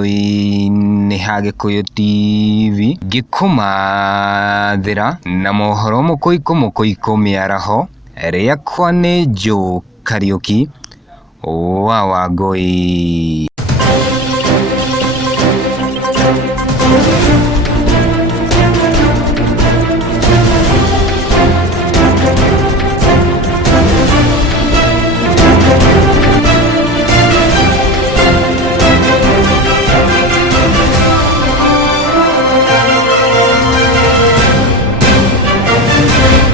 Njui nĩ ha Gĩkũyũ TV ngĩkũmathĩra na mohoro mũkũikũ mĩaraho rĩakwa nĩ Joe Kariuki wa Wangũi.